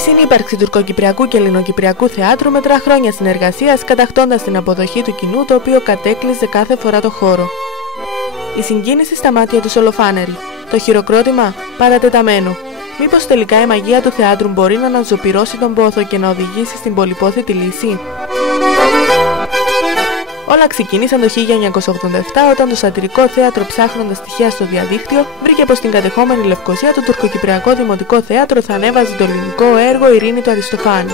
συνύπαρξη τουρκοκυπριακού και ελληνοκυπριακού θεάτρου μετρά χρόνια συνεργασίας, κατακτώντας την αποδοχή του κοινού, το οποίο κατέκλυζε κάθε φορά το χώρο. Η συγκίνηση στα μάτια του ολοφάνερη. Το χειροκρότημα παρατεταμένο. Μήπως τελικά η μαγεία του θεάτρου μπορεί να αναζωπυρώσει τον πόθο και να οδηγήσει στην πολυπόθητη λύση? Όλα ξεκίνησαν το 1987 όταν το σατυρικό θέατρο, ψάχνοντας στοιχεία στο διαδίκτυο, βρήκε πως στην κατεχόμενη Λευκωσία το τουρκοκυπριακό δημοτικό θέατρο θα ανέβαζε το ελληνικό έργο «Ειρήνη του Αριστοφάνη».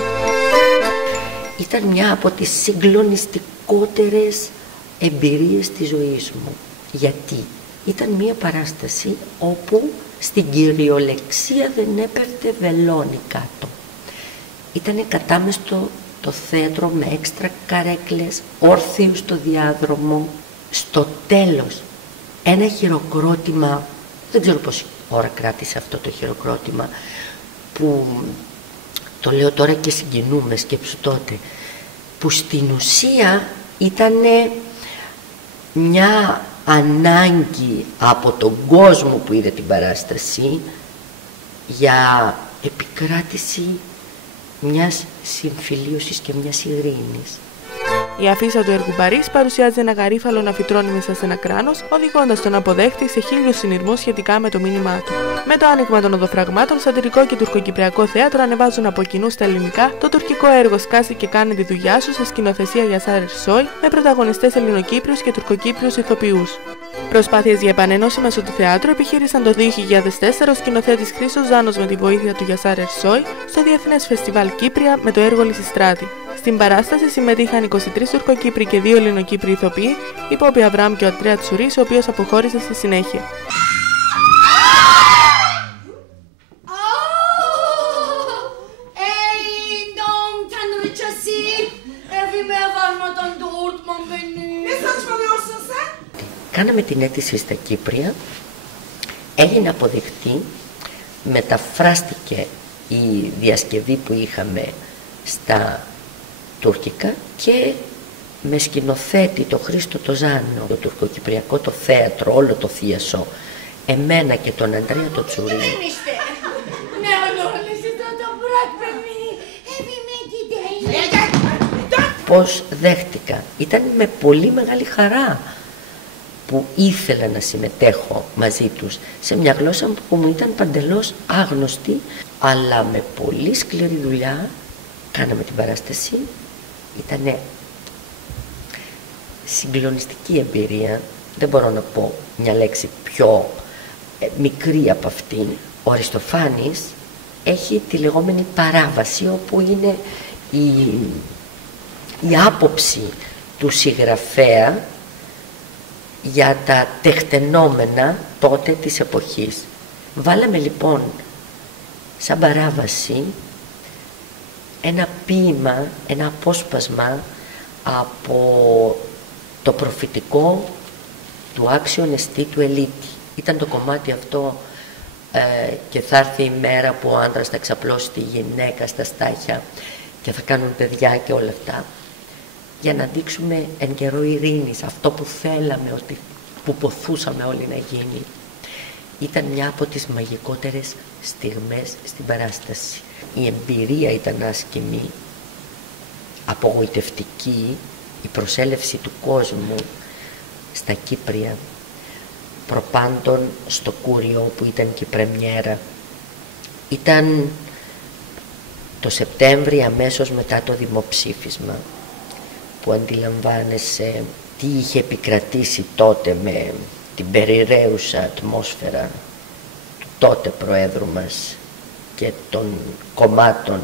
Ήταν μια από τις συγκλονιστικότερες εμπειρίες της ζωής μου. Γιατί ήταν μια παράσταση όπου στην κυριολεξία δεν έπαιρνε βελόνι κάτω. Ήτανε κατάμεστο το θέατρο με έξτρα καρέκλες, όρθιους στο διάδρομο. Στο τέλος ένα χειροκρότημα, δεν ξέρω πόση ώρα κράτησε αυτό το χειροκρότημα, που το λέω τώρα και συγκινούμε, σκέψου τότε, που στην ουσία ήτανε μια ανάγκη από τον κόσμο που είδε την παράσταση για επικράτηση μιας συμφιλίωσης και μιας ειρήνης. Η αφίσα του έργου Παρίς παρουσιάζει ένα γαρίφαλο να φυτρώνει μέσα σε ένα κράνος, οδηγώντας τον αποδέχτη σε 1000 συνειρμούς σχετικά με το μήνυμά του. Με το άνοιγμα των οδοφραγμάτων, σατυρικό και τουρκοκυπριακό θέατρο ανεβάζουν από κοινού στα ελληνικά το τουρκικό έργο «Σκάσε και κάνε τη δουλειά σου» σε σκηνοθεσία Γιασάρ Ερσόη, με πρωταγωνιστές Ελληνοκύπριους και Τουρκοκύπριους ηθοποιούς. Προσπάθειες για επανένωση μέσω του θεάτρου επιχείρησαν το 2004 ο σκηνοθέτης Χρήστος Ζάνος με τη βοήθεια του Γιασάρ Ερσόη στο Διεθνές Φεστιβάλ Κύπρια με το έργο Λυσιστράτη. Στην παράσταση συμμετείχαν 23 Τουρκοκύπριοι και 2 Ελληνοκύπριοι ηθοποιοί, η Πόπη Αβραάμ και ο Αντρέα Τσουρής, ο οποίος αποχώρησε στη συνέχεια. Κάναμε την αίτηση στα Κύπρια, έγινε αποδεκτή, μεταφράστηκε η διασκευή που είχαμε στα τουρκικά και με σκηνοθέτη το Χρήστο το Ζάνο, το τουρκοκυπριακό το θέατρο, όλο το θίασο, εμένα και τον Αντρέα το Τσουρί. Πώς δέχτηκα, ήταν με πολύ μεγάλη χαρά που ήθελα να συμμετέχω μαζί τους σε μια γλώσσα που μου ήταν παντελώς άγνωστη, αλλά με πολύ σκληρή δουλειά κάναμε την παράσταση. Ήτανε συγκλονιστική εμπειρία, δεν μπορώ να πω μια λέξη πιο μικρή από αυτήν. Ο Αριστοφάνης έχει τη λεγόμενη παράβαση, όπου είναι η άποψη του συγγραφέα για τα τεκτενόμενα τότε της εποχής. Βάλαμε λοιπόν σαν παράβαση ένα ποίημα, ένα απόσπασμα από το προφητικό του άξιον εστί του Ελίτη. Ήταν το κομμάτι αυτό και θα έρθει η μέρα που ο άντρας θα ξαπλώσει τη γυναίκα στα στάχια και θα κάνουν παιδιά και όλα αυτά, για να δείξουμε εν καιρό ειρήνης αυτό που θέλαμε, που ποθούσαμε όλοι να γίνει. Ήταν μια από τις μαγικότερες στιγμές στην παράσταση. Η εμπειρία ήταν άσκημη, απογοητευτική, η προσέλευση του κόσμου στα Κύπρια, προπάντων στο Κούριο που ήταν και η πρεμιέρα. Ήταν το Σεπτέμβρη, αμέσως μετά το δημοψήφισμα, που αντιλαμβάνεσαι τι είχε επικρατήσει τότε με την περιραίουσα ατμόσφαιρα του τότε Προέδρου μας και των κομμάτων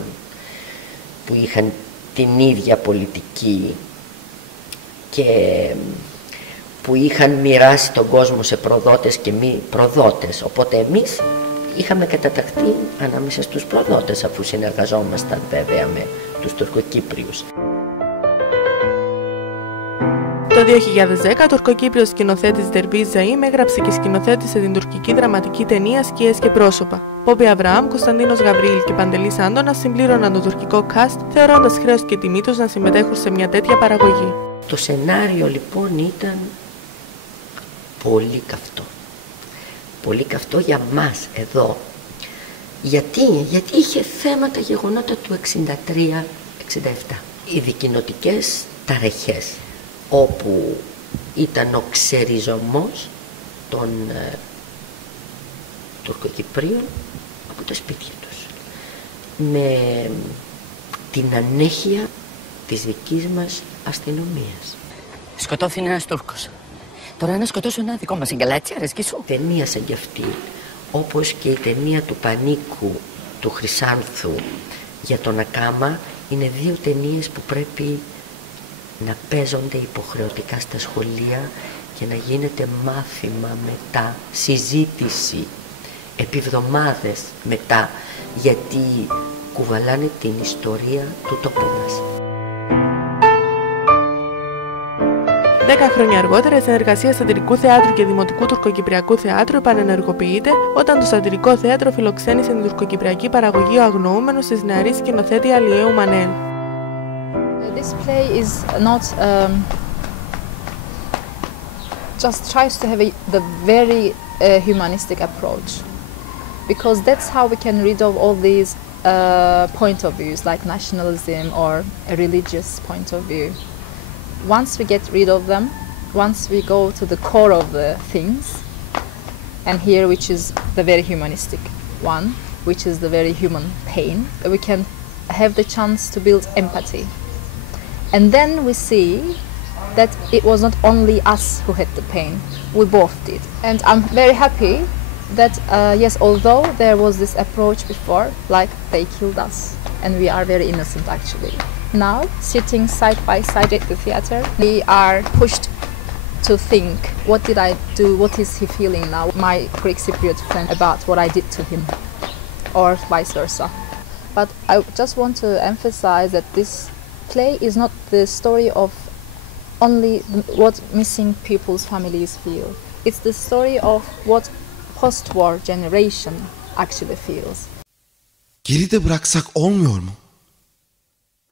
που είχαν την ίδια πολιτική και που είχαν μοιράσει τον κόσμο σε προδότες και μη προδότες. Οπότε εμείς είχαμε καταταχθεί ανάμεσα στους προδότες, αφού συνεργαζόμασταν βέβαια με τους Τουρκοκύπριους. Το 2010, ο τουρκοκύπριος σκηνοθέτης Δερβίς Ζαΐμ έγραψε και σκηνοθέτησε την τουρκική δραματική ταινία «Σκιές και πρόσωπα». Πόπη Αβραάμ, Κωνσταντίνος Γαβρίλ και Παντελής Άντωνας συμπλήρωναν το τουρκικό cast, θεωρώντας χρέος και τιμή τους να συμμετέχουν σε μια τέτοια παραγωγή. Το σενάριο λοιπόν ήταν πολύ καυτό. Πολύ καυτό για μας εδώ. Γιατί είχε θέμα τα γεγονότα του 63-67. Οι δικοινοτικές ταραχές, όπου ήταν ο ξεριζωμός των Τουρκοκυπρίων από τα σπίτια τους, με την ανέχεια της δικής μας αστυνομίας. Σκοτώθηκε ένας Τούρκος. Τώρα να σκοτώσουν ένα δικό μας εγκαλά, έτσι αρέσκει σου. Ταινία σαν κι αυτή, όπως και η ταινία του Πανίκου, του Χρυσάνθου για τον Ακάμα, είναι δύο ταινίες που πρέπει να παίζονται υποχρεωτικά στα σχολεία και να γίνεται μάθημα μετά, συζήτηση επί εβδομάδες μετά, γιατί κουβαλάνε την ιστορία του τόπου μας. 10 χρόνια αργότερα, η συνεργασία Σατιρικού Θεάτρου και Δημοτικού Τουρκοκυπριακού Θεάτρου επανενεργοποιείται όταν το Σατιρικό Θέατρο φιλοξένησε την τουρκοκυπριακή παραγωγή «Ο Αγνοούμενος» της νεαρής σκηνοθέτη Αλιαίου Μανέλ. This play is not just tries to have the very humanistic approach, because that's how we can rid of all these point of views like nationalism or a religious point of view. Once we get rid of them, once we go to the core of the things, and here which is the very humanistic one, which is the very human pain, we can have the chance to build empathy. And then we see that it was not only us who had the pain, we both did. And I'm very happy that, yes, although there was this approach before, like they killed us, and we are very innocent actually. Now, sitting side by side at the theater, we are pushed to think, what did I do, what is he feeling now, my Greek Cypriot friend, about what I did to him, or vice versa. But I just want to emphasize that this play is not the story of only what missing people's families feel. It's the story of what post-war generation actually feels. Geride bıraksak olmuyor mu?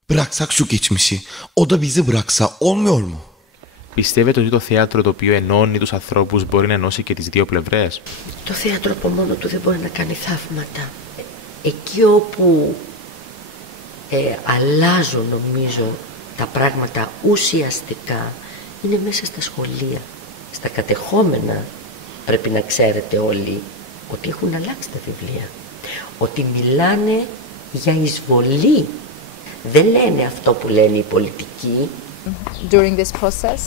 Bıraksak şu geçmişi, o da bizi bıraksa olmuyor mu? Πιστεύετε ότι το θέατρο το οποίο ενώνει τους ανθρώπους μπορεί να ενώσει και τις δύο πλευρές? Το θέατρο από μόνο του δεν μπορεί να κάνει θαύματα. Εκεί όπου αλλάζουν νομίζω τα πράγματα ουσιαστικά είναι μέσα στα σχολεία. Στα κατεχόμενα πρέπει να ξέρετε όλοι ότι έχουν αλλάξει τα βιβλία. Ότι μιλάνε για εισβολή. Δεν λένε αυτό που λένε οι πολιτικοί. During this process,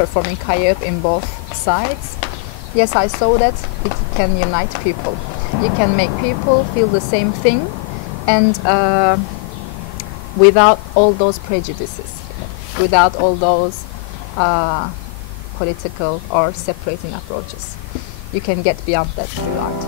performing Kayıp in both sides, yes, I saw that it can unite people. You can make people feel the same thing, and without all those prejudices, without all those political or separating approaches. You can get beyond that through art.